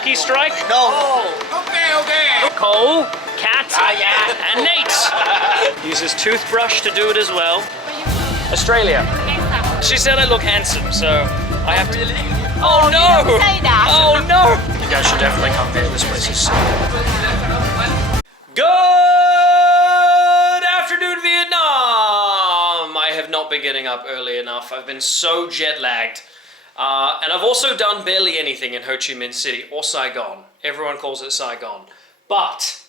Lucky Strike? No. Oh. Okay. Cole, Kat, and Nate. Uses Toothbrush to do it as well. Australia. She said I look handsome, so I have to. Oh no! Say that. Oh no! You guys should definitely come here. This place is so good. Afternoon, Vietnam. I have not been getting up early enough. I've been so jet lagged, and I've also done barely anything in Ho Chi Minh City or Saigon. Everyone calls it Saigon, but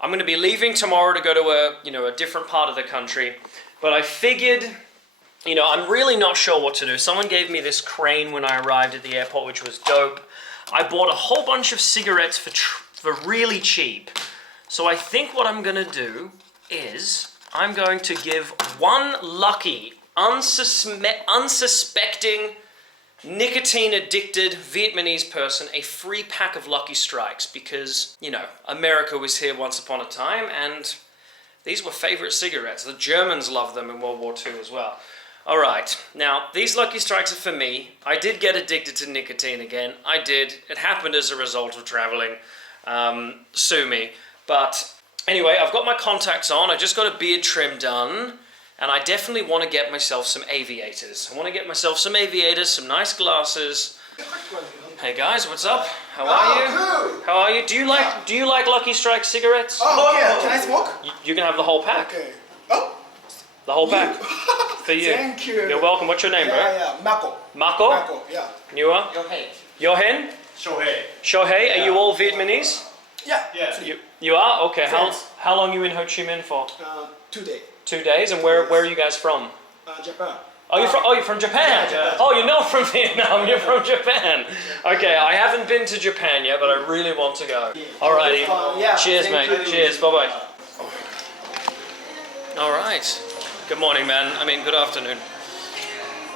I'm going to be leaving tomorrow to go to a different part of the country. But I figured. I'm really not sure what to do. Someone gave me this crane when I arrived at the airport, which was dope. I bought a whole bunch of cigarettes for really cheap. So I think what I'm gonna do is I'm going to give one lucky, unsuspecting, nicotine-addicted Vietnamese person a free pack of Lucky Strikes because, America was here once upon a time and these were favorite cigarettes. The Germans loved them in World War II as well. Alright, now these Lucky Strikes are for me. I did get addicted to nicotine again. I did. It happened as a result of traveling. Sue me. But anyway, I've got my contacts on. I just got a beard trim done. And I definitely want to get myself some aviators. I want to get myself some aviators, some nice glasses. Hey guys, what's up? How are you? Good. How are you? Do you like Lucky Strike cigarettes? Oh, yeah. Can I smoke? You can have the whole pack. Okay. Oh. The whole pack. For you. Thank you. You're welcome. What's your name, bro? Yeah. Mako. Mako? Mako, yeah. You are? Yohen? Shohei. Shohei? Are you all Vietnamese? Yeah. You are? Okay. Friends. How long you in Ho Chi Minh for? 2 days. 2 days. And where are you guys from? Japan. You're from Japan. Yeah. Oh, you're not from Vietnam. You're from Japan. Okay. I haven't been to Japan yet, but I really want to go. Alrighty. Yeah. Cheers, Thank mate. you. Cheers. Bye bye. All right. Good morning, man. Good afternoon.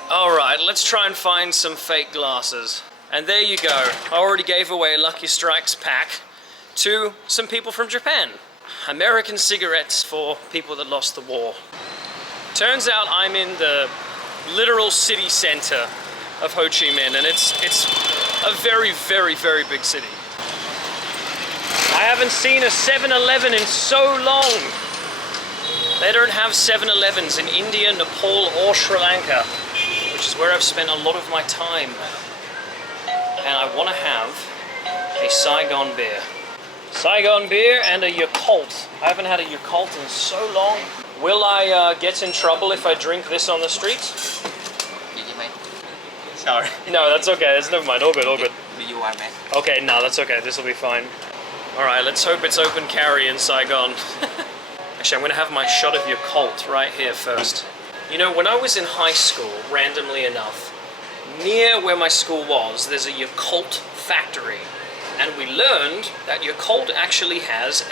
All right, let's try and find some fake glasses. And there you go. I already gave away a Lucky Strikes pack to some people from Japan. American cigarettes for people that lost the war. Turns out I'm in the literal city center of Ho Chi Minh, and it's a very, very, very big city. I haven't seen a 7-Eleven in so long. They don't have 7-Elevens in India, Nepal, or Sri Lanka, which is where I've spent a lot of my time. And I want to have a Saigon beer. Saigon beer and a Yakult. I haven't had a Yakult in so long. Will I get in trouble if I drink this on the streets? Sorry. No, that's okay. Never mind. All good, all good. Do you want that? Okay, no, that's okay. This will be fine. All right, let's hope it's open carry in Saigon. Actually, I'm going to have my shot of Yakult right here first. When I was in high school, randomly enough, near where my school was, there's a Yakult factory. And we learned that Yakult actually has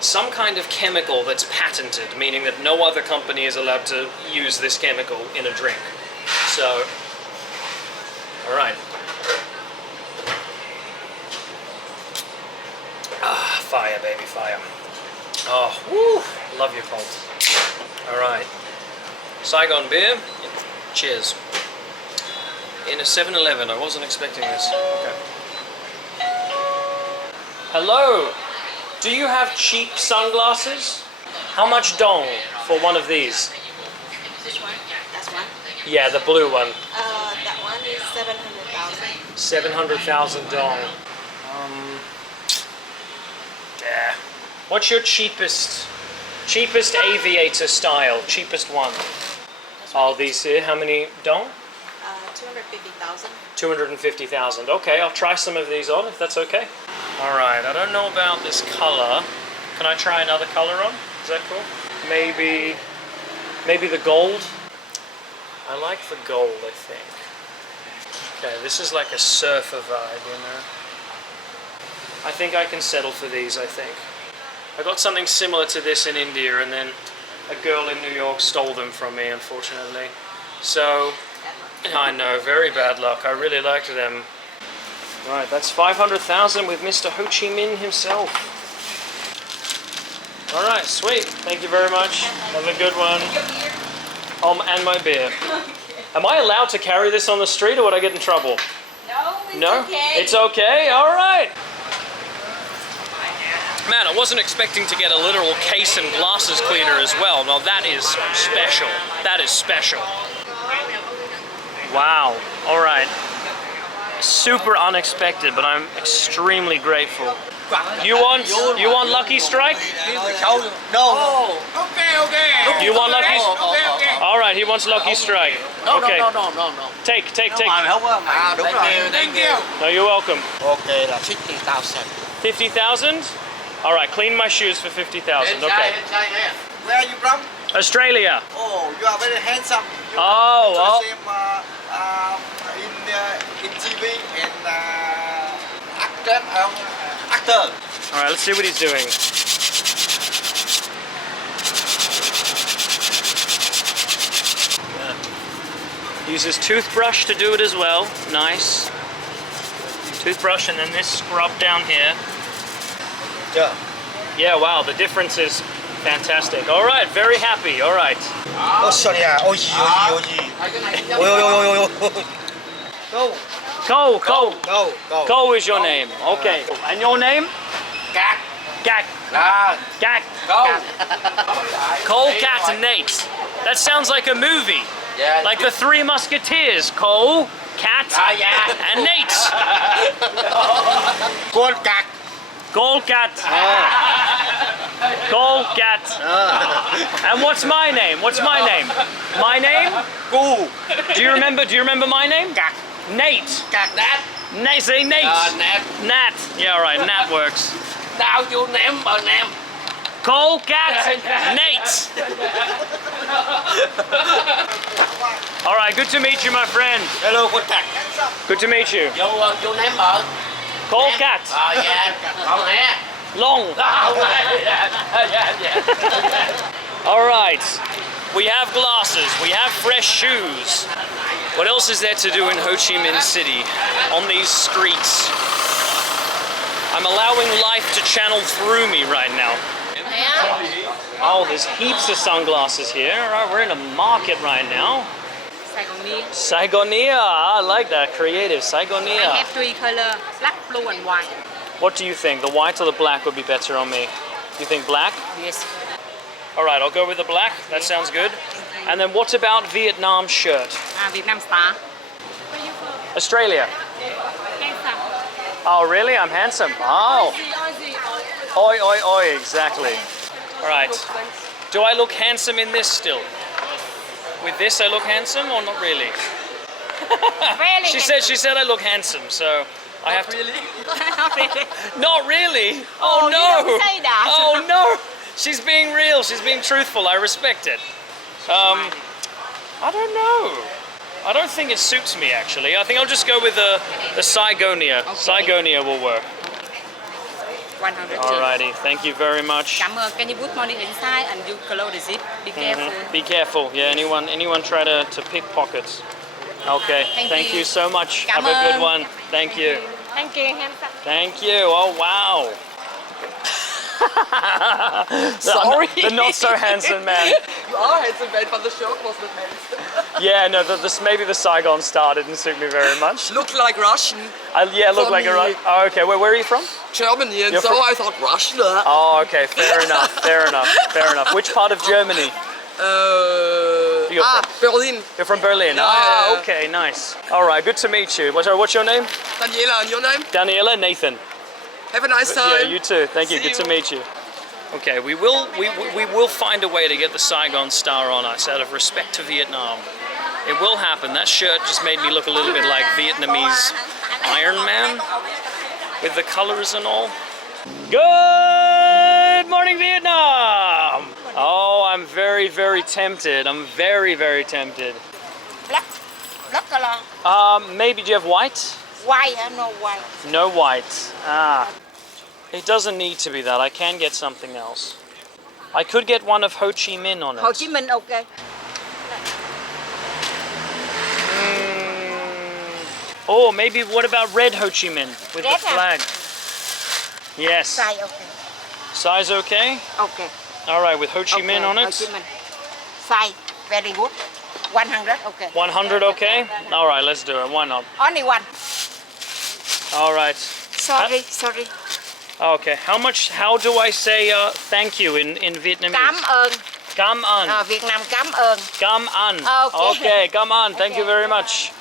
some kind of chemical that's patented, meaning that no other company is allowed to use this chemical in a drink. So, all right. Ah, fire, baby, fire. Oh, woo! Love Yakult. All right. Saigon beer. Cheers. In a 7-Eleven. I wasn't expecting this. Okay. Hello. Do you have cheap sunglasses? How much dong for one of these? Which one? That's one? Yeah, the blue one. That one is 700,000. 700,000 dong. Yeah. What's your cheapest aviator style? Cheapest one? Oh, these here. How many dong? 250,000. 250,000. Okay, I'll try some of these on if that's okay. All right. I don't know about this color. Can I try another color on? Is that cool? Maybe the gold. I like the gold, I think. Okay, this is like a surfer vibe, I think I can settle for these, I think. I got something similar to this in India, and then a girl in New York stole them from me, unfortunately. So, I know, very bad luck. I really liked them. Right, that's 500,000 with Mr. Ho Chi Minh himself. All right, sweet. Thank you very much. Have a good one. And my beer. Am I allowed to carry this on the street, or would I get in trouble? No, we No? It's okay? All right. Man, I wasn't expecting to get a literal case and glasses cleaner as well. Well, that is special. That is special. Wow. All right. Super unexpected, but I'm extremely grateful. You want Lucky Strike? No. You want Lucky? All right, he wants Lucky Strike. Okay. No. Take. Không á. Đúng rồi. Thank you. No, you're welcome. Okay, là 50,000. 50,000? All right, clean my shoes for 50,000. Okay. Where are you from? Australia. Oh, you are very handsome. You Oh, well. in TV and actor. All right, let's see what he's doing. Uses toothbrush to do it as well. Nice. Toothbrush and then this scrub down here. Yeah. Yeah, wow, the difference is fantastic. All right, very happy. All right. Oh, sorry. Ôi. Go. Go. Go. Go is your name. Okay. And your name? Cat. Gak. Ah. Gak. Go. Cole, Cat, and Nate. That sounds like a movie. Yeah. Like the Three Musketeers. Cole, Cat, Yeah. and Nate. Con cạc. Gold Cat. Gold Cat. And what's my name? My name? Gu. Do you remember my name? Cạc. Nate. Cạc nát. Nate, say Nate. Nát. Nat. Yeah, all right, Nat works. Đau chú ném bờ ném. Cole, Cat, Nate. All right, good to meet you, my friend. Hello con cạc. Good to meet you. Chú ném bờ. Cole, Cat. Dạ. Không hả? Long. All right. We have glasses. We have fresh shoes. What else is there to do in Ho Chi Minh City on these streets? I'm allowing life to channel through me right now. Oh, there's heaps of sunglasses here. All right, we're in a market right now. Saigonia. I like that. Creative. Saigonia. I have three colors, black, blue, and white. What do you think? The white or the black would be better on me? You think black? Yes. All right, I'll go with the black. That sounds good. And then what about Vietnam shirt? Vietnam Star. Australia. Handsome. Oh, really? I'm handsome. Oh. Oi, oi, oi, exactly. All right. Do I look handsome in this still? With this I look handsome or not really? Really She said I look handsome, so I have to... Not really. Not really? Oh, Oh, no. you don't say that. Oh no. She's being real. She's being truthful. I respect it. I don't know. I don't think it suits me actually. I think I'll just go with the Saigonia. Okay. Saigonia will work. 100. Alrighty. Thank you very much. Cảm ơn. Can you put money inside and you close the zip? Be careful. Be careful. Yeah. Anyone try to pickpockets? Okay. Thank you. you so much. Cảm Have a good ơn. one. Thank you. Thank you, handsome. Thank you. Oh wow. Sorry. The not so handsome man. You are handsome man, but the shirt was not handsome. Yeah, no, maybe the Saigon Star didn't suit me very much. Looked like Russian, Yeah, look like a Funny. Oh, okay. Where are you from? Germany, and You're so from- I thought Russian. Oh, okay. Fair enough. Which part of Germany? You're from? Berlin. You're from Berlin. Yeah. Okay, nice. All right, good to meet you. What's your name? Daniela, and your name? Daniela, Nathan. Have a nice time. Yeah, you too. Thank you. See Good to you. meet you. Okay, we will find a way to get the Saigon Star on us out of respect to Vietnam. It will happen. That shirt just made me look a little bit like Vietnamese Iron Man with the colors and all. Good morning, Vietnam! Oh, I'm very, very tempted. I'm very, very tempted. Black color. Maybe do you have white? White, no white. No white. It doesn't need to be that. I can get something else. I could get one of Ho Chi Minh on it. Ho Chi Minh, okay. Oh, maybe what about red Ho Chi Minh with Red, the flag? Yes. Size, okay. Size okay? Okay. All right, with Ho Chi Minh on Ho it. Chi Minh. Size, very good. 100, okay. 100 okay? All right, let's do it. Why not? Only one. All right. Sorry, sorry. Okay. How do I say thank you in Vietnamese? Cảm ơn. Cảm ơn. Việt Nam cảm ơn. Cảm ơn. Okay. Okay, cảm ơn. Thank you very much.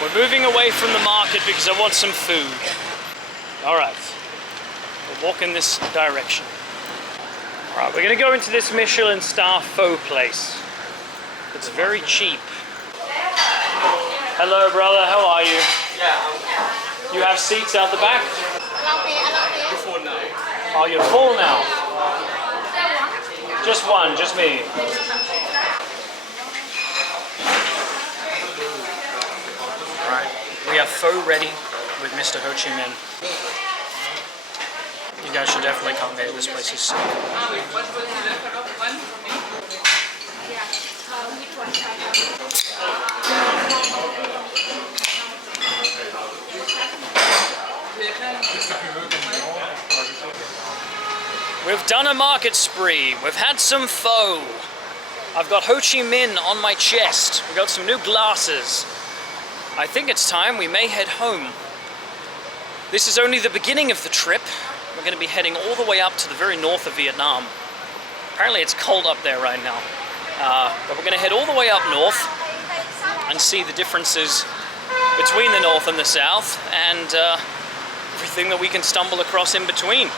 We're moving away from the market because I want some food. All right. We'll walk in this direction. All right, we're going to go into this Michelin Star Pho place. It's very cheap. Hello, brother. How are you? Dạ. You have seats out the back? Oh, you're full now. Just one, just me. Alright, we have pho ready with Mr. Ho Chi Minh. You guys should definitely come here, this place is sick. We've done a market spree. We've had some pho. I've got Ho Chi Minh on my chest. We've got some new glasses. I think it's time we may head home. This is only the beginning of the trip. We're going to be heading all the way up to the very north of Vietnam. Apparently it's cold up there right now. But we're going to head all the way up north and see the differences between the north and the south and everything that we can stumble across in between.